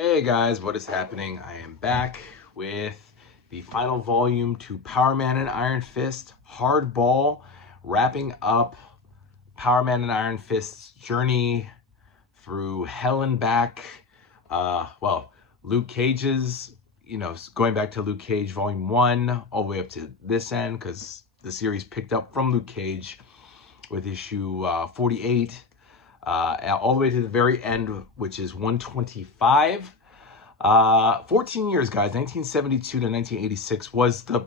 Hey guys, what is happening? I am back with the final volume to Power Man and Iron Fist Hardball, wrapping up Power Man and Iron Fist's journey through hell and back. Luke Cage's, going back to Luke Cage Volume 1 all the way up to this end, because the series picked up from Luke Cage with issue 48. All the way to the very end, which is 125. 14 years, guys. 1972 to 1986 was the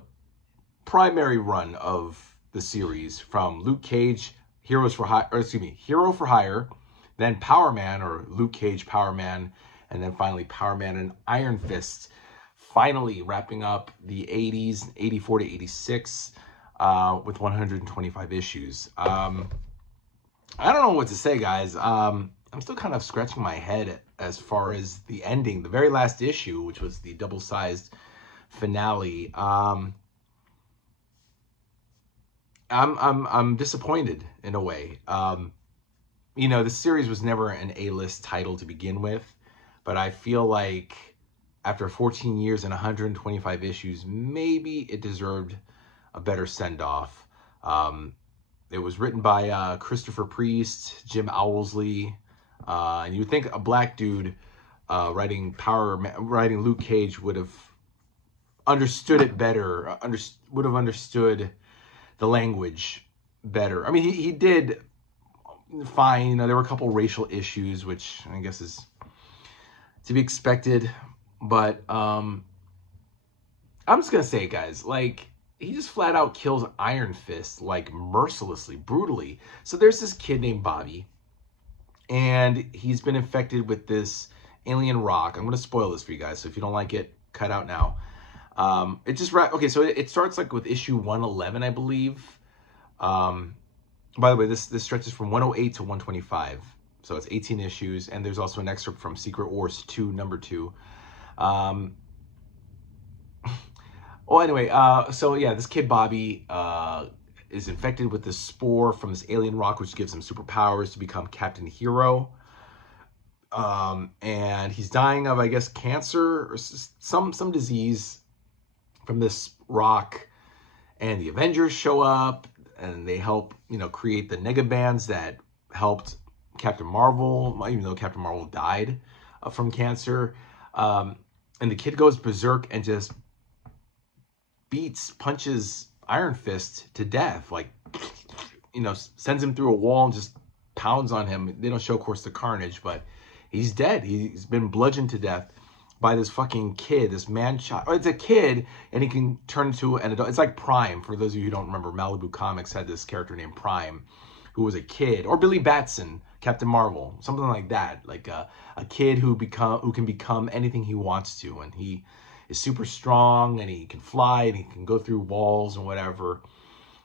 primary run of the series, from Luke Cage, Hero for Hire, then Power Man, or Luke Cage Power Man, and then finally Power Man and Iron Fist, finally wrapping up the 80s, 84 to 86, with 125 issues. I don't know what to say, guys. I'm still kind of scratching my head as far as the ending, the very last issue, which was the double-sized finale. I'm disappointed in a way. The series was never an A-list title to begin with, but I feel like after 14 years and 125 issues, maybe it deserved a better send-off. It was written by Christopher Priest, Jim Owsley, and you would think a black dude writing Luke Cage would have understood it better, would have understood the language better. I mean, he did fine. There were a couple racial issues, which I guess is to be expected, but I'm just gonna say, guys, like, he just flat out kills Iron Fist, like, mercilessly, brutally. So there's this kid named Bobby, and he's been infected with this alien rock. I'm going to spoil this for you guys, so if you don't like it, cut out now. So it starts like with issue 111, I believe. By the way, this stretches from 108 to 125, so it's 18 issues, and there's also an excerpt from Secret Wars 2, number 2. This kid Bobby is infected with this spore from this alien rock, which gives him superpowers to become Captain Hero. And he's dying of, I guess, cancer or some disease from this rock. And the Avengers show up, and they help, create the negabands that helped Captain Marvel, even though Captain Marvel died from cancer. And the kid goes berserk and just punches Iron Fist to death, like, sends him through a wall and just pounds on him. They don't show, of course, the carnage, but he's dead. He's been bludgeoned to death by this fucking kid, this man-child. It's a kid, and he can turn into an adult. It's like Prime. For those of you who don't remember, Malibu Comics had this character named Prime, who was a kid, or Billy Batson, Captain Marvel, something like that, like a kid who can become anything he wants to, and he is super strong, and he can fly, and he can go through walls and whatever,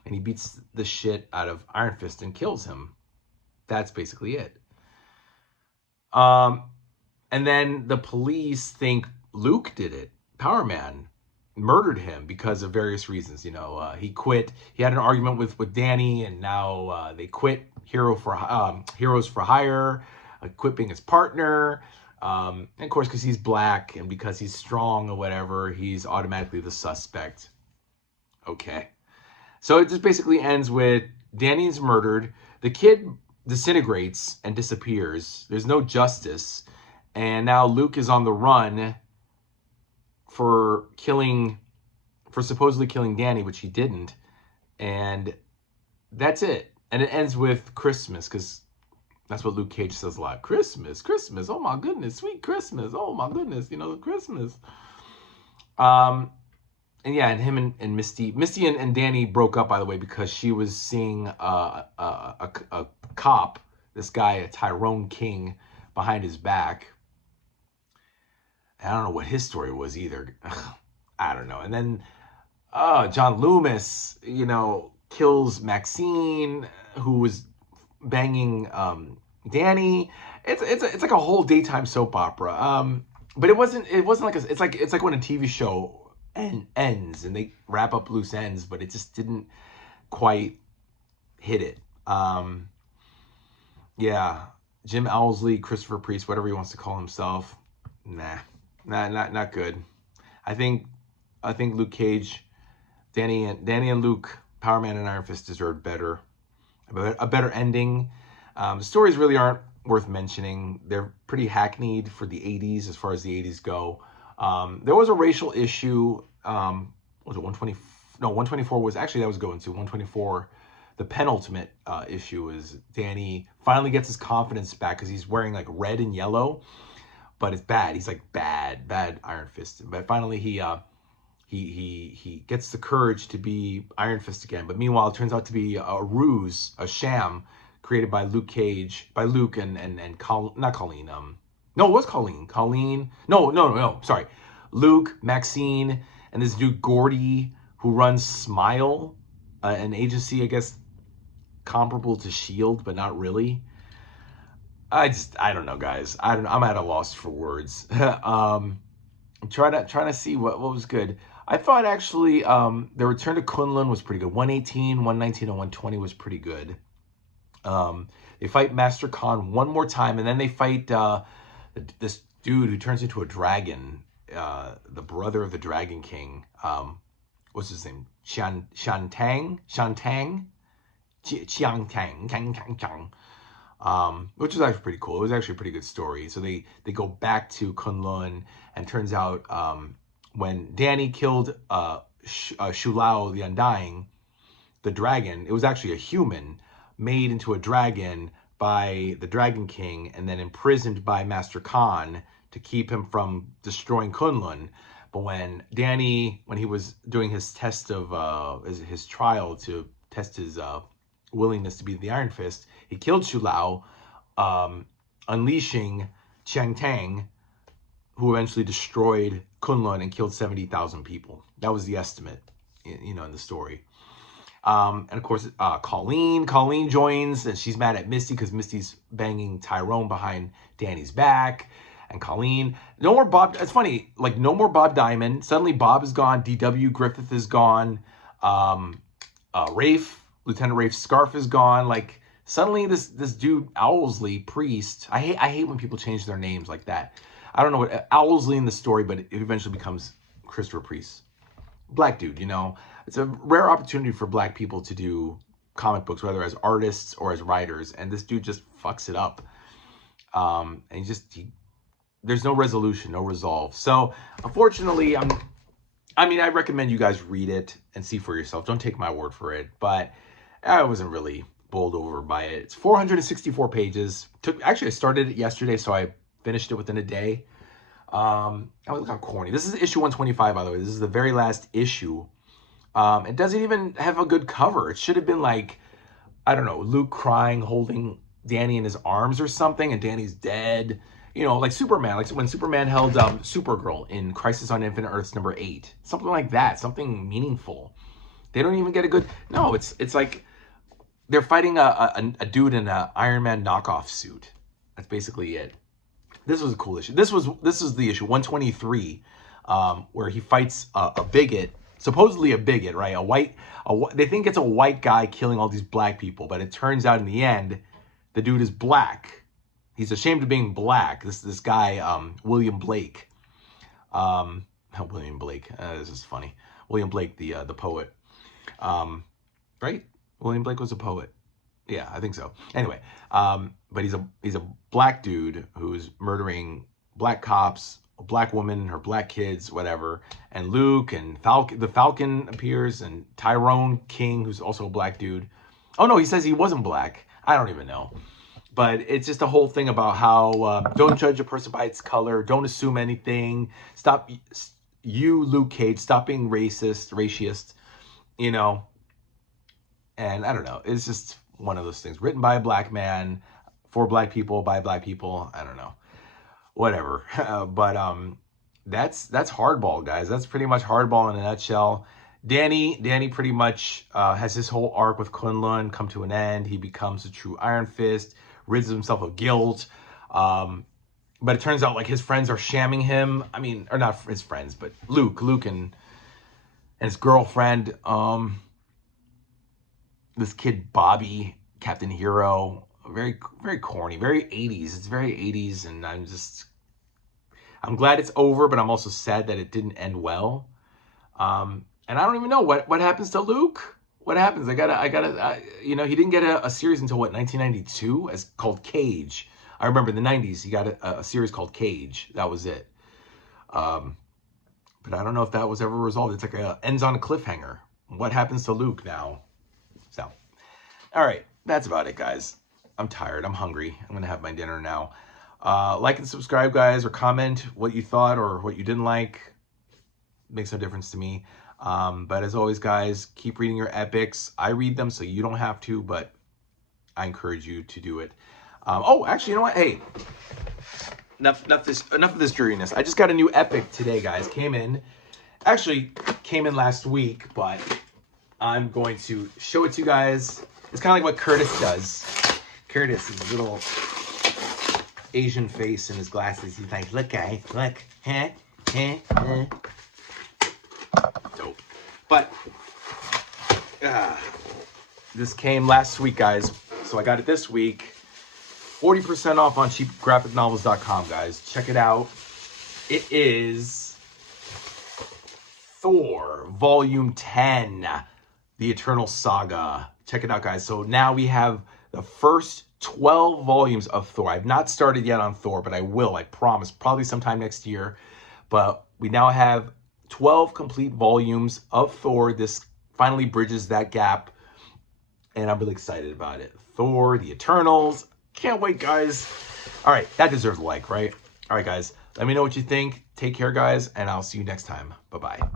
and he beats the shit out of Iron Fist and kills him. That's basically it. And then the police think Luke did it. Power Man murdered him because of various reasons. He quit. He had an argument with Danny, and now they quit Heroes for Hire, quit being his partner. And of course, because he's black and because he's strong or whatever, he's automatically the suspect. Okay. So it just basically ends with Danny's murdered. The kid disintegrates and disappears. There's no justice. And now Luke is on the run for supposedly killing Danny, which he didn't. And that's it. And it ends with Christmas, because that's what Luke Cage says a lot. Christmas, Christmas, oh my goodness, sweet Christmas, oh my goodness, Christmas. And him and Misty and Danny broke up, by the way, because she was seeing a cop, this guy, a Tyrone King, behind his back. I don't know what his story was either. I don't know. And then John Loomis, kills Maxine, who was banging Danny. It's like a whole daytime soap opera. But it wasn't like it's like when a TV show ends and they wrap up loose ends, but it just didn't quite hit it. Jim Owsley, Christopher Priest, whatever he wants to call himself, not good. I think Luke Cage, Danny and Luke, Power Man and Iron Fist deserved better, a better ending. The stories really aren't worth mentioning. They're pretty hackneyed for the 80s as far as the 80s go. There was a racial issue. Was it 120? No, 124 was actually, that was going to 124. The penultimate issue is Danny finally gets his confidence back because he's wearing like red and yellow, but it's bad. He's like bad Iron Fist. But finally he gets the courage to be Iron Fist again. But meanwhile, it turns out to be a ruse, a sham created by Luke Cage, by Luke and not Colleen. No, it was Colleen. Colleen. No. Sorry, Luke, Maxine, and this dude Gordy who runs Smile, an agency, I guess, comparable to Shield, but not really. I don't know, guys. I'm at a loss for words. I'm trying to see what was good. I thought actually the Return to Kunlun was pretty good. 118, 119, and 120 was pretty good. They fight Master Khan one more time, and then they fight this dude who turns into a dragon, the brother of the Dragon King. What's his name? Xiantang, which is actually pretty cool. It was actually a pretty good story. So they go back to Kunlun, and turns out when Danny killed Shulao the Undying, the dragon, it was actually a human made into a dragon by the Dragon King and then imprisoned by Master Khan to keep him from destroying Kunlun. But when Danny, when he was doing his test of his trial to test his willingness to be the Iron Fist, he killed Shulao, unleashing Chiang Tang, who eventually destroyed Kunlun and killed 70,000 people. That was the estimate, in the story. And of course, Colleen joins, and she's mad at Misty because Misty's banging Tyrone behind Danny's back. And Colleen, no more Bob. It's funny, like no more Bob Diamond. Suddenly Bob is gone. D.W. Griffith is gone. Rafe, Lieutenant Rafe's scarf is gone. Like suddenly this dude Owlsley, Priest. I hate when people change their names like that. I don't know what Owlsley in the story, but it eventually becomes Christopher Priest. Black dude, It's a rare opportunity for black people to do comic books, whether as artists or as writers, and this dude just fucks it up. And there's no resolution, no resolve. So unfortunately, I recommend you guys read it and see for yourself. Don't take my word for it, but I wasn't really bowled over by it. It's 464 pages. I started it yesterday, so I finished it within a day. Look how corny. This is issue 125, by the way. This is the very last issue. It doesn't even have a good cover. It should have been like, I don't know, Luke crying, holding Danny in his arms or something, and Danny's dead. Like Superman, like when Superman held Supergirl in Crisis on Infinite Earths #8. Something like that, something meaningful. They don't even get a good, no, it's like they're fighting a dude in an Iron Man knockoff suit. That's basically it. This was a cool issue. This is the issue 123, where he fights a bigot, supposedly a bigot, right? They think it's a white guy killing all these black people, but it turns out in the end, the dude is black. He's ashamed of being black. This guy, William Blake. William Blake. This is funny. William Blake, the poet. Right? William Blake was a poet. Yeah, I think so. Anyway, but he's a black dude who's murdering black cops, a black woman, her black kids, whatever. And Luke and the Falcon appears, and Tyrone King, who's also a black dude. Oh no, he says he wasn't black. I don't even know. But it's just a whole thing about how don't judge a person by its color. Don't assume anything. Stop, Luke Cage, stop being racist, And I don't know. It's just one of those things. Written by a black man, for black people, by black people. I don't know. Whatever. But that's Hardball, guys. That's pretty much Hardball in a nutshell. Danny pretty much has his whole arc with Kunlun come to an end. He becomes a true Iron Fist, rids himself of guilt. But it turns out like his friends are shamming him. I mean, or not his friends, but Luke and his girlfriend. This kid Bobby, Captain Hero, very very corny, very 80s. It's very 80s, and I'm glad it's over, but I'm also sad that it didn't end well. And I don't even know what happens to Luke. What happens? You know, he didn't get a series until what, 1992, as called Cage. I remember in the 90s he got a series called Cage. That was it. But I don't know if that was ever resolved. It's like ends on a cliffhanger. What happens to Luke now? So, all right, that's about it, guys. I'm tired. I'm hungry. I'm gonna have my dinner now. Like and subscribe, guys, or comment what you thought or what you didn't like. Makes no difference to me. But as always, guys, keep reading your epics. I read them so you don't have to, but I encourage you to do it. Oh, actually, you know what? Hey, enough of this dreariness. I just got a new epic today, guys. Came in last week, but I'm going to show it to you guys. It's kind of like what Curtis does. Curtis is a little Asian face and his glasses. He's like, look, guys, look, dope. But this came last week, guys, so I got it this week. 40% off on cheapgraphicnovels.com, guys. Check it out. It is Thor, Volume 10, The Eternal Saga. Check it out, guys. So now we have the first 12 volumes of Thor. I've not started yet on Thor, but I will, I promise, probably sometime next year. But we now have 12 complete volumes of Thor. This finally bridges that gap, and I'm really excited about it. Thor, The Eternals. Can't wait, guys. All right, that deserves a like, right? All right, guys, let me know what you think. Take care, guys, and I'll see you next time. Bye-bye.